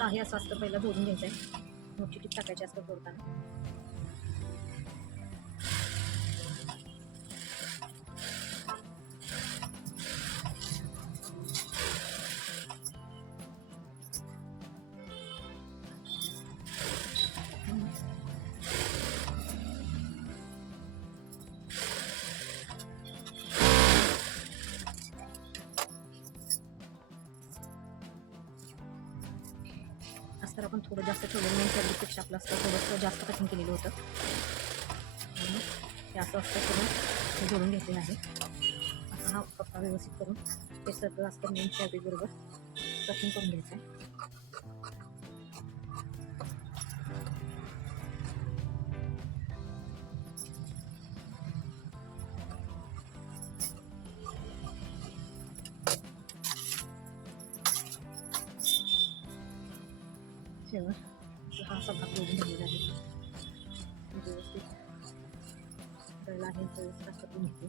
आहे असं असतं पहिला भरून घ्यायचं आहे मोठी टीप टाकायची असतं जोडताना अस्तर आपण थोडं जास्त ठेवलं मेन फॅब्रिकपेक्षा आपलं अस्तर थोडंसं जास्त कटिंग केलेलं होतं. आणि हे असं अस्तर करून हे जोडून घेतलेलं आहे. आता हा पप्पा व्यवस्थित करून ते सगळं अस्तर मेन फॅब्रिक बरोबर कटिंग करून घ्यायचं आहे. ठेवा हा असा भाग जोडून आहे व्यवस्थित पहिला आहे असं पण घेते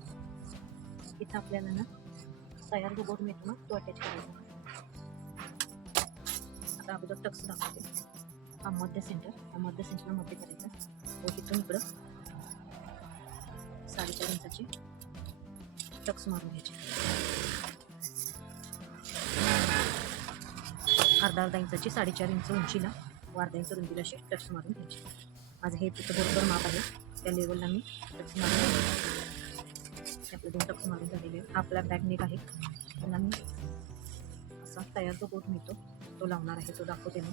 इथं आपल्याला ना तयार जो बोर्ड मिळतो ना? तो अटॅच करायचा आता अगोदर टक्स दाखवते. हा मध्य सेंटर हा मध्य सेंटरला मध्ये करायचा. व हो, तिथून इकडं. साडेचार इंचाची टक्स मारून घ्यायची. अर्धा अर्धा इंचाची साडेचार इंच उंचीला व अर्धा इंच रुंदीला अशी टच मारून घ्यायची. माझं हे तिथं बरोबर माप आहे. त्या लेवलला मी टच मारून हे आपले दोन टक्स मारून झालेले. आपला बॅग नेक आहे. त्यांना मी असा तयार जो बोट मिळतो तो लावणार आहे. तो दाखवते मी.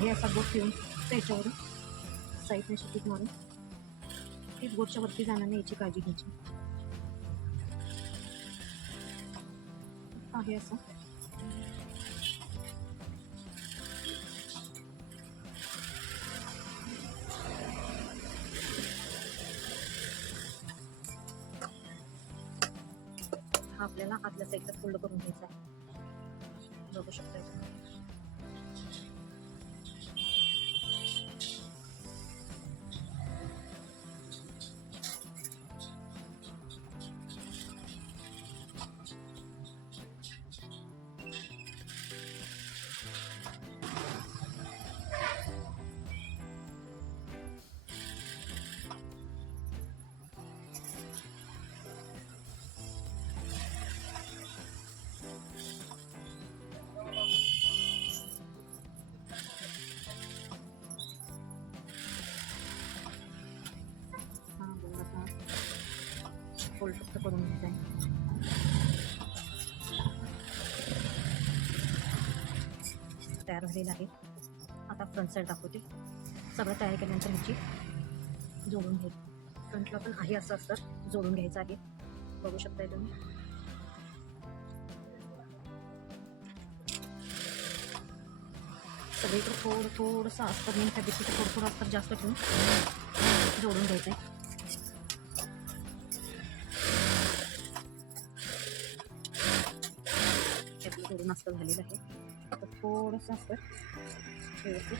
असा असा बोट ठेवून त्याच्यावर साईडने शिकीत मारून ती बोटच्या वरती जाणार नाही याची काळजी घ्यायची. आहे असं. फोल्ड फक्त करून घेत. आहे तयार झालेला आहे. आता फ्रंट साईड दाखवते. सगळं तयार केल्यानंतर ह्याची जोडून घे फ्रंटला पण आहे असं असतं. जोडून घ्यायचं आहे. बघू शकताय तुम्ही. सगळीकडे थोडं थोडंसं असतं. मेन फॅब्रिकचं थोडं थोडं असतं जास्त ठेवून जोडून घ्यायचं आहे जास्त झालेलं आहे. आता थोडंसं असतं व्यवस्थित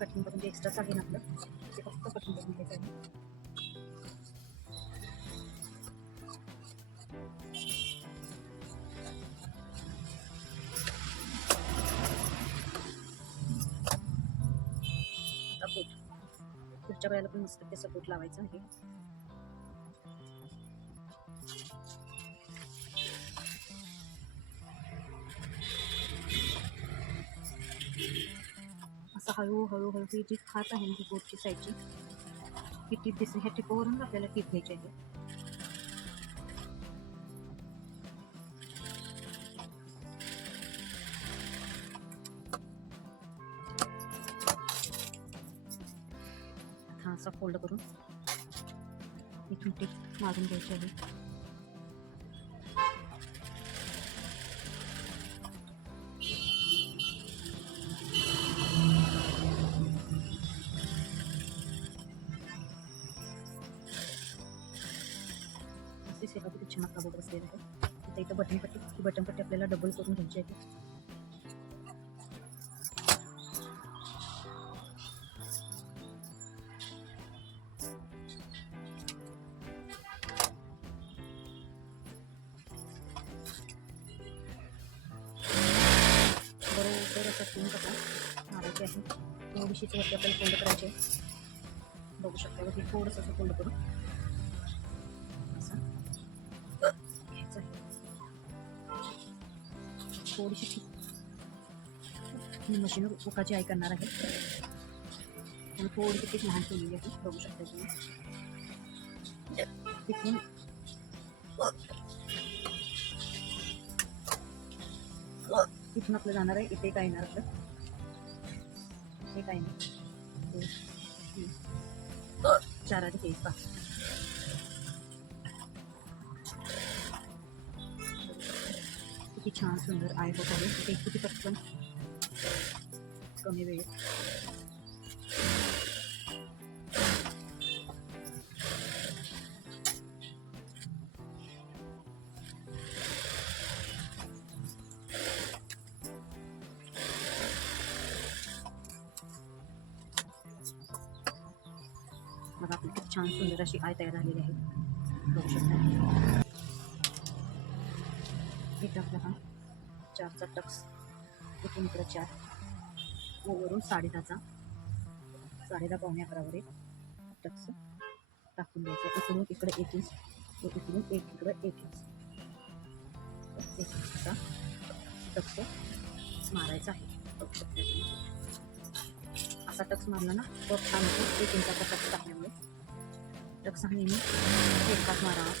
कटिंग करून जे एक्स्ट्रा चालेल आपलं. ते फक्त कटिंग करून घ्यायचं आहे. पुढच्या वेळेला पण मस्त त्याचं बोट लावायचं आहे. असं हळू हळू हळू ही जी खात आहे ना ही बोटची साईडची ही टीप दिसते ह्या टिपवरून आपल्याला टीप घ्यायची आहे. हा असा फोल्ड करून इथून टीप मारून घ्यायची आहे. शेताची छान अगोदर सेल आहे. इथे इथं बटन पट्टी बटन पट्टी आपल्याला डबल करून घ्यायची आहे. थोडीशी ठीक मी मशीनवर उकाची आई करणार आहे आणि थोडीशी टीक लहान ठेवलेली आहे बघू शकता तुम्ही तिथून तिथून आपलं जाणार आहे इथे काय येणार आपलं इथे काय नाही चार आणि तेच पाच छान सुंदर आहे आहे ते कमी वेळेत बघा आपली सुंदर अशी आय तयार झालेली आहे बघू शकता चारचा टक्स इथून इकडं चार साडे वरून साडेदहाचा साडेदहा पावणे अकरावर एक टक्स टाकून द्यायचा. इकडून इकडे एक इंच व इकडून एक इकडं एक इंच एक इंचचा टक्स मारायचा आहे. बघू शकता तुम्ही. असा टक्स मारला ना तो छान होतो म्हणजे एक इंचाचा टक्स टाकल्यामुळे टक्स हा नेहमी एकाच मारावा.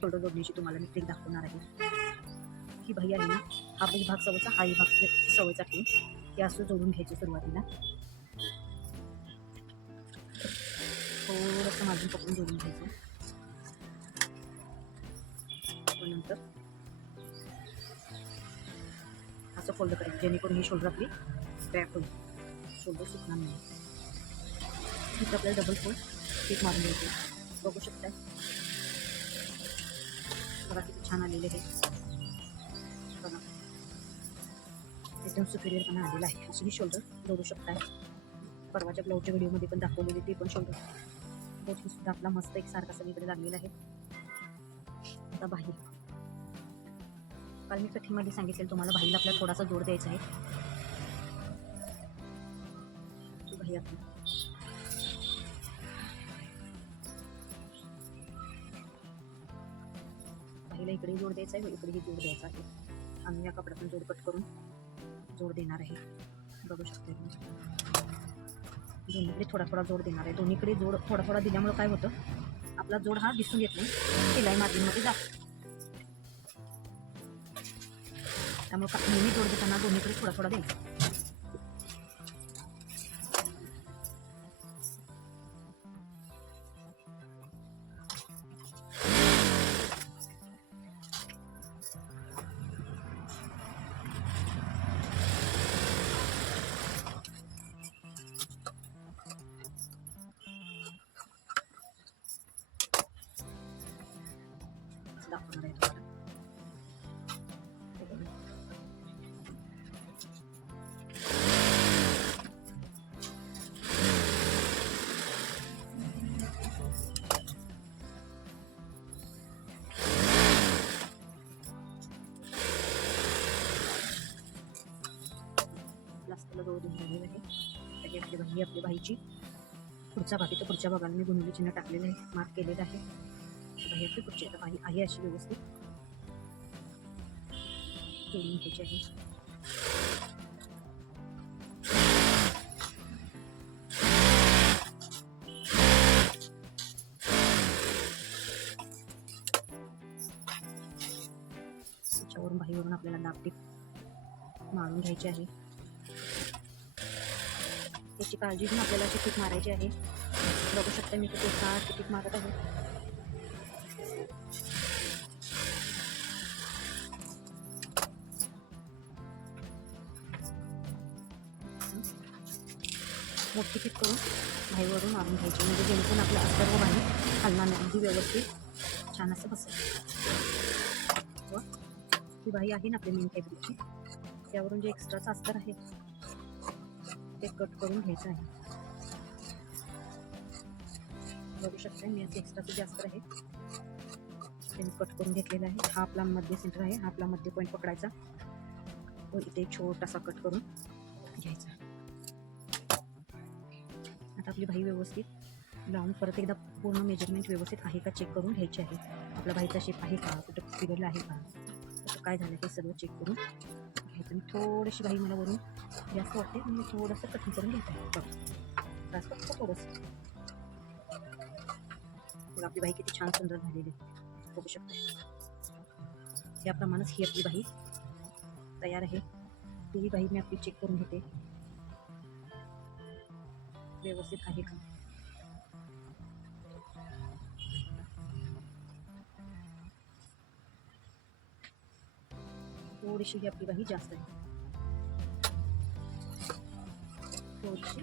शोल्डर जोडणीची तुम्हाला मी ट्रिक दाखवणार आहे. ही भाई आहे ना हा बी भाग सवयचा हा भाग सवयचा ठेवून हे असं जोडून घ्यायचे सुरुवातीला. थोडंसं माझं पकडून जोडून घ्यायचं. नंतर असं फोल्ड करायचं जेणेकरून ही शोल्डर आपली क्रॅक होईल. शोल्डर सुकणार नाही. इथं आपल्याला डबल फोल्ड ठीक मारून घ्यायचं. बघू शकता छान आलेले आहे बघा. एकदम सुपिरियर पण आलेला आहे. अशी ही शोल्डर जोडू शकता परवाच्या ब्लाऊजच्या व्हिडिओमध्ये पण दाखवलेली ते पण शोल्डर ब्लाऊज सुद्धा आपला मस्त एक सारखा सगळीकडे लागलेला आहे. आता बाहेर. काल मी कठीमध्ये सांगितलेलं तुम्हाला बाहेरला आपल्याला थोडासा जोड द्यायचा आहे. ती बाही आपली इकडे जोड द्यायचा आहे इकडेही जोड द्यायचा आहे. आम्ही या कपड्यातून जोड कट करून जोड देणार आहे. बघू शकते दोन्हीकडे थोडा थोडा जोड देणार आहे. दोन्हीकडे जोड थोडा थोडा दिल्यामुळे काय होतं आपला जोड हा दिसून येत नाही. शिलाई मातीमध्ये जातो. त्यामुळे का- नेहमी जोड देताना दोन्हीकडे थोडा थोडा द्यायचा असं दाखवणार आहे तुम्हाला. आहे त्याची आपली बाही आपली बाईची पुढचा भाग तर पुढच्या भागाला मी गुणवली चिन्ह टाकलेलं आहे मार्क केलेलं आहे. बाही आपली पुढची आता बाही आहे अशी व्यवस्थित जोडून घ्यायची आहे त्याच्यावरून बाहीवरून आपल्याला दाबटीप मारून घ्यायची आहे त्याची काळजी घेऊन आपल्याला अशी टीप मारायची आहे बघू शकता मी किती साठ मारत आहे मोठी फिट करून भाईवरून मारून घ्यायची. म्हणजे जेणेकरून आपलं अस्तर व भाई हलणार नाही अगदी व्यवस्थित छान असं बसेल व ही बाई आहे ना आपली मेन फॅब्रिकची त्यावरून जे एक्स्ट्रा अस्तर आहे ते कट करून घ्यायचं आहे. बघू शकता मी असं एक्स्ट्राचं जे अस्तर आहे ते मी कट करून घेतलेलं आहे. हा आपला मध्य सेंटर आहे. हा आपला मध्य पॉईंट पकडायचा. व इथे छोटासा कट करून घ्यायचा. आपली भाई व्यवस्थित लावून परत एकदा पूर्ण मेजरमेंट व्यवस्थित आहे का चेक करून घ्यायची आहे. आपला भाईचा शेप आहे का? कुठं बिघडला आहे का? कसं काय झालं ते सगळं चेक करून घ्यायचं. मी थोडीशी भाई मला वरून जास्त वाटते मी थोडंसं कठीण करून घेत आहे. बघ. फक्त थोडंसं. आपली बाई किती छान सुंदर झालेली आहे. बघू शकते. याप्रमाणेच ही आपली बाई तयार आहे. ती बाई मी आपली चेक करून घेते. व्यवस्थित आहे का? थोडीशी ही आपली बाई जास्त आहे. थोडीशी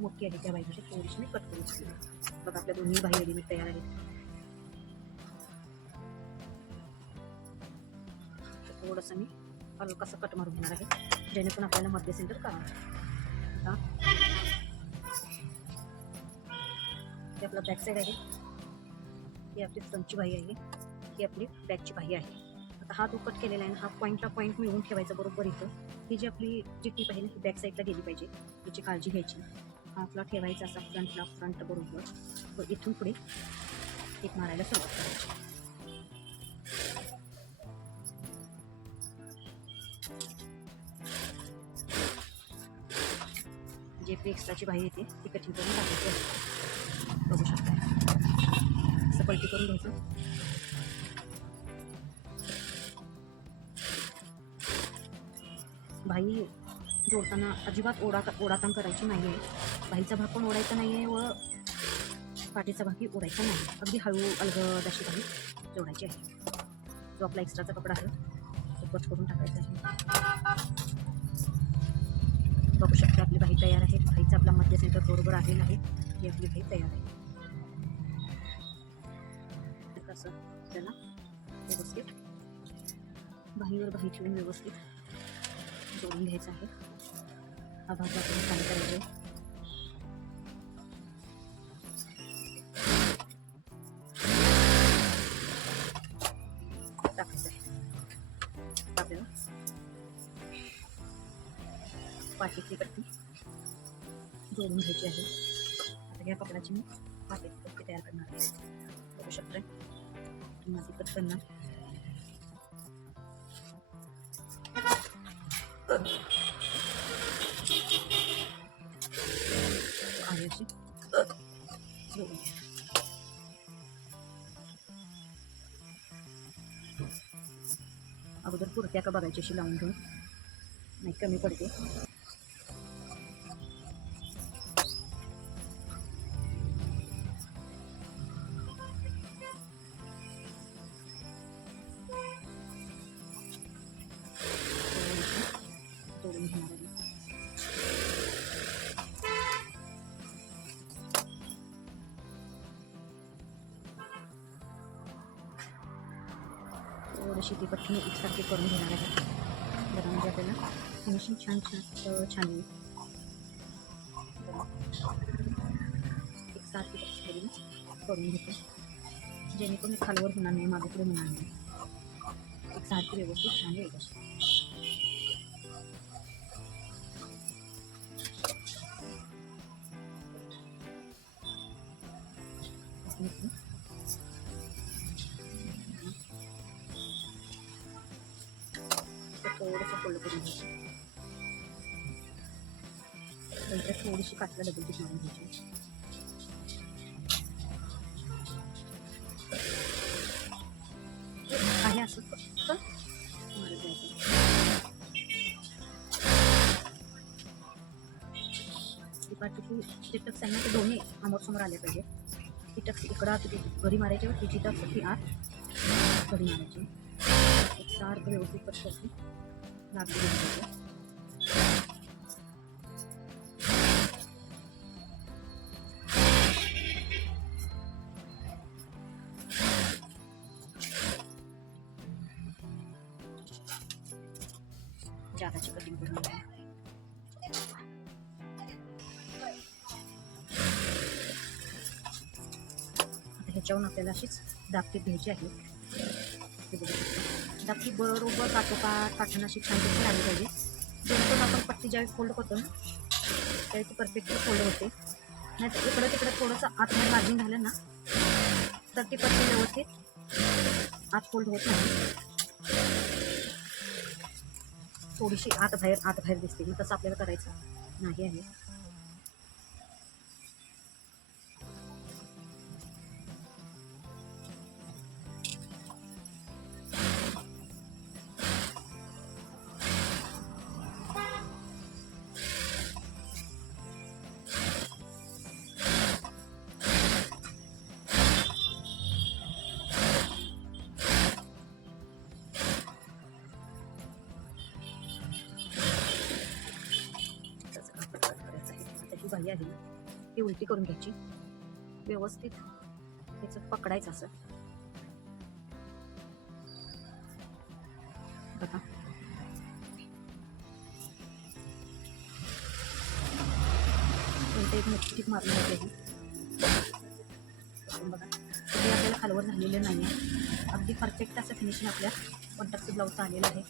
मोठी आहे त्या बाईची थोडीशी मी कट करून बघा आपल्या दोन्ही बाई रेडीमेड तयार आहेत थोडंसं मी हलकासं कट मारून घेणार आहे जेणेकरून आपल्याला मध्य सेंटर करावं आपला बॅक साईड आहे. ही आपली फ्रंटची बाही आहे. ही आपली बॅकची बाही आहे. आता हा जो कट केलेला आहे ना, हा पॉईंटला पॉईंट मिळवून ठेवायचा बरोबर इथं. ही जी आपली जी टीप आहे ना ही बॅक साईडला गेली पाहिजे. याची काळजी घ्यायची. हा आपला ठेवायचा असा फ्रंटला फ्रंट बरोबर. व इथून पुढे एक मारायला सुरुवात करायची. जे पी एक्स्ट्राची बाही येते ती कठीण करून टाकायची असते असं करून घ्यायचं. भाई जोडताना अजिबात ओढा ओढाताण करायची नाही आहे भाईचा भाग पण ओढायचा नाही आहे व पाठीचा भागही ओढायचा नाही. अगदी हळू अलगद अशी भाई जोडायची आहे. जो आपला एक्स्ट्राचा कपडा आहे तो कट करून टाकायचा आहे. बघू शकता आपली बाई तयार आहे. बाईचा आपला मध्य सेंटर बरोबर आलेला आहे. ही आपली बाई तयार आहे. बाहीवर बाही ठेवून व्यवस्थित जोडून घ्यायचं आहे. हा भाग आपण काय करायचं पाठीची पट्टी जोडून घ्यायची आहे. आता या कपड्याची मी पाठीची पट्टी तयार करणार आहे. बघू शकता माझी कट अगोदर कुर्त्या का बघायची अशी लावून घेऊन नाही कमी पडते अशी ती पट्टी एकसारखी करून घेणार आहे. जरा म्हणजे आपल्याला फिनिशिंग छान छान छान येईल एकसारखी पट्टी करून करून घेते. जेणेकरून खालवर होणार नाही मागे पुढे होणार नाही. एकसारखी व्यवस्थित छान येईल थोडीशी डबल टीप मारून घ्यायची आहे असं फक्त मारत जायचं. ती पाहिजे आहे ना ते दोन्ही समोर आले पाहिजे ती टक्स इकडं आत ती घडी मारायची व तिची टक्स ती आत घरी मारायची एक सारखं व्यवस्थित करतो अशी लागली जादाची कटिंग करून घ्या. आता ह्याच्यावरून आपल्याला अशीच दाबटी घ्यायची आहे. दाबती बरोबर काठोकाठ काठून अशी छान पैकी आली पाहिजे जेणेकरून आपण पट्टी ज्यावेळी फोल्ड करतो ना त्यावेळी ती परफेक्टली फोल्ड होते. नाही तर इकडं तिकडं थोडंसं आतमध्ये मार्जिन झालं ना तर ती पट्टी व्यवस्थित आत फोल्ड होत नाही. थोडीशी आत बाहेर आत बाहेर दिसते. मग तसं आपल्याला करायचं नाही आहे. आता आहे ती उलटी करून घ्यायची. व्यवस्थित त्याचं पकडायचं असं. बघा. एक मोठी टीप मारून बघा. ते आपल्याला खालवर झालेलं नाही आहे अगदी परफेक्ट असं फिनिशिंग आपल्या कॉन्टॅक्ट ब्लाऊजचं आलेलं आहे.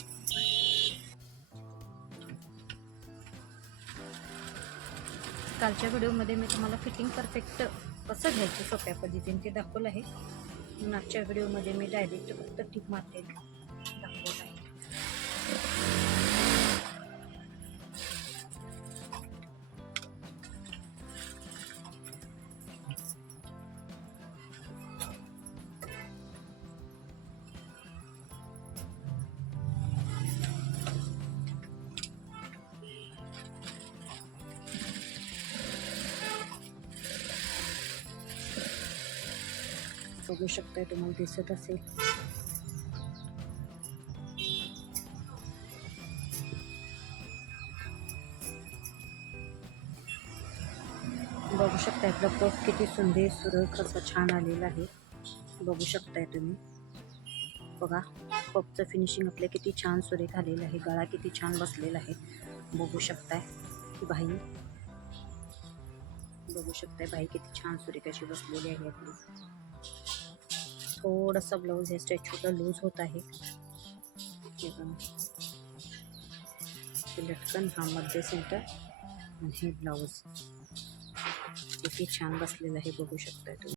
कालच्या व्हिडिओमध्ये मी तुम्हाला फिटिंग परफेक्ट कसं घ्यायचं सोप्या पद्धतीने ते दाखवलं आहे. म्हणून आजच्या व्हिडिओमध्ये मी डायरेक्ट फक्त टिप मारते. बघू शकताय तुम्हाला दिसत असेल. बघू शकताय आपला पफ किती सुंदर सुरख असा छान आलेला आहे. बघू शकताय तुम्ही. बघा पफचं फिनिशिंग आपल्या किती छान सुरेख आलेलं आहे. गळा किती छान बसलेला आहे. बघू शकताय. बाई. बघू शकताय बाई किती छान सुरेख अशी बसलेली आहे आपली. थोडंसं ब्लाउज है स्ट्रेच छोटा लूज होता हे. हे लटकन हा मध्य सेंटर ब्लाउज हे ब्लाऊज. छान बसले आहे, बघू शकताय तुम्ही.